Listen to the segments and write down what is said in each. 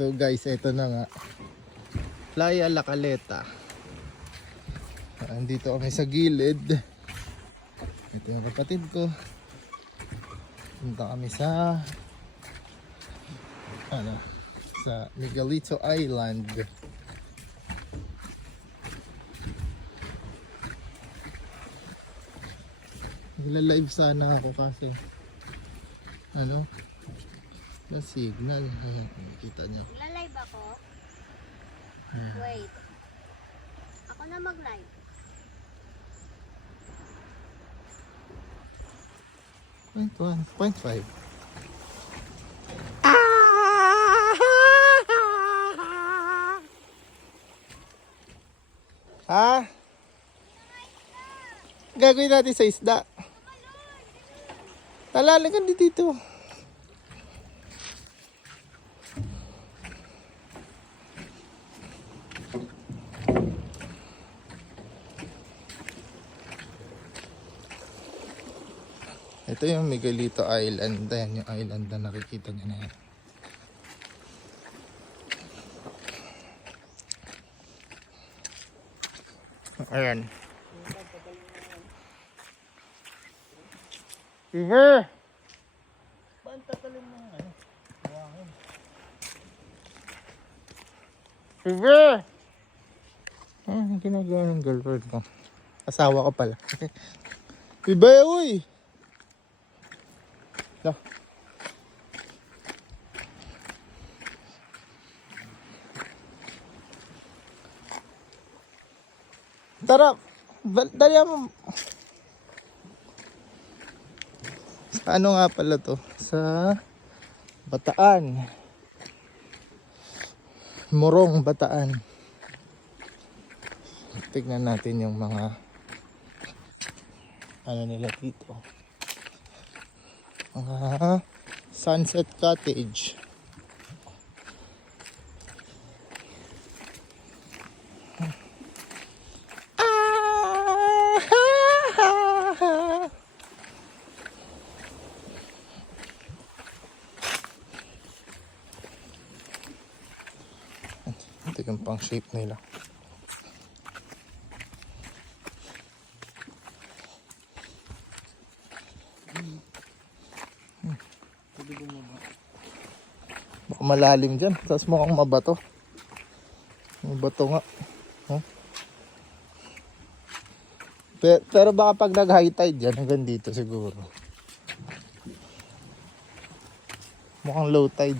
So guys, eto na nga. Playa La Caleta. Andito kami sa gilid. Ito yung kapatid ko. Punta kami sa sa Miguelito Island. Nagla-live sana ako kasi na signal. Ayan, nakikita nyo. Nagla-live ako? Wait. Ako na mag-live. Point 1.5. Ha? Gagawin natin sa isda. Talalagan dito. Ito yung Miguelito Island. Ayan yung island na nakikita nyo na yan. Ayan. River! Paano tatalin mo ng buwangin? River! Ginagawa ng girlfriend ko. Asawa ko pala. River, uy! No. Tara, dali mo. Sa ano nga pala to? Sa Bataan. Morong Bataan. Tignan natin yung mga nila dito. Mga Sunset Cottage. Ito yung pang shape nila. Baka malalim dyan. Tapos mukhang mabato. Mabato nga. Huh? Pero baka pag nag-high tide dyan, hanggang dito siguro. Mukhang low tide.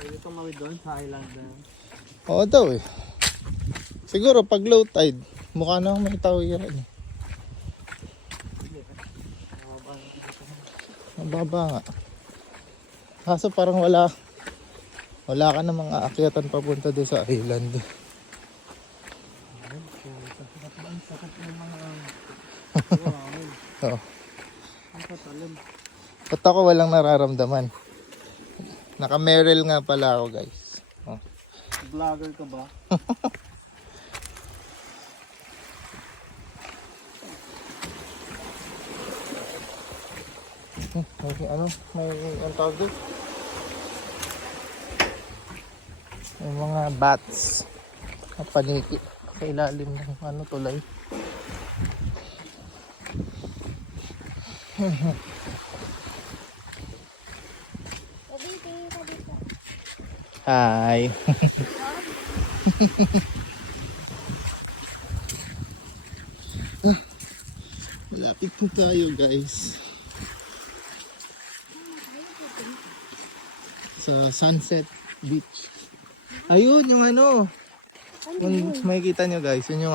Pwede tumawid doon sa island na yan. Oo daw eh. Siguro pag low tide, mukha na may tawiran eh. Mababa nga. Kaso parang wala ka na mga akyatan papunta doon sa island. Oo. Ba't ako walang nararamdaman? Naka-Merrell nga pala ako guys. Oh. Vlogger ka ba? May ang tawag doon? May mga bats. Paniki. Sa ilalim ng tulay. Hi. Malapit po tayo guys. Sa Sunset Beach. Ayun yung kung makikita nyo guys, yun yung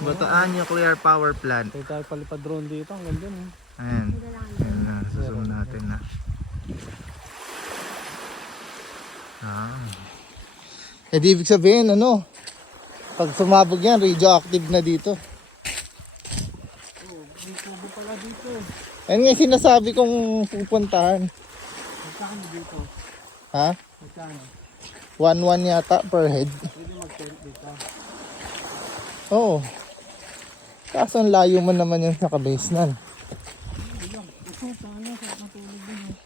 Bataan Nuclear Power Plant. Pwede tayo palipad drone dito. Ang ganda no? Ayan. Ayan na, susunod natin na. Eh di ibig sabihin pag sumabog yan, radioactive na dito. Dito pala dito. Ayan nga sinasabi kong pupuntahan. Magkano dito? Ha? Magkano? 1-1 yata per head. Pwede mag-tent dito. Oo. Kaso ang layo mo naman yun sa kabase nan. Hindi Ito, sana. Sa matulog din eh.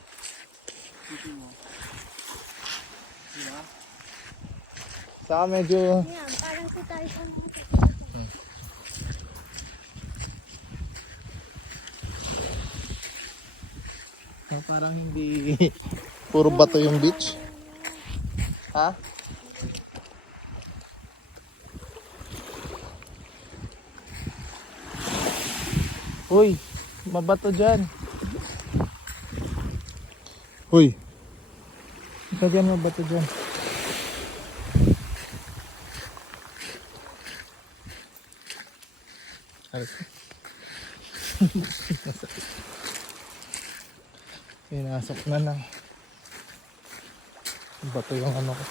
Dito mo. Diba? Saka medyo Yan, parang si Tyson. parang hindi puro bato yung beach. Ha? Uy, mabato dyan. Uy. Ika dyan, mabato dyan. Pinasok na lang. Bato yung ano ko.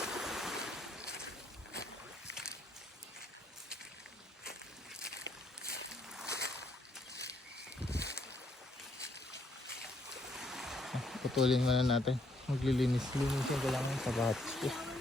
Putulin muna natin. Maglilinis-linisin ko lang yung sapatos ko.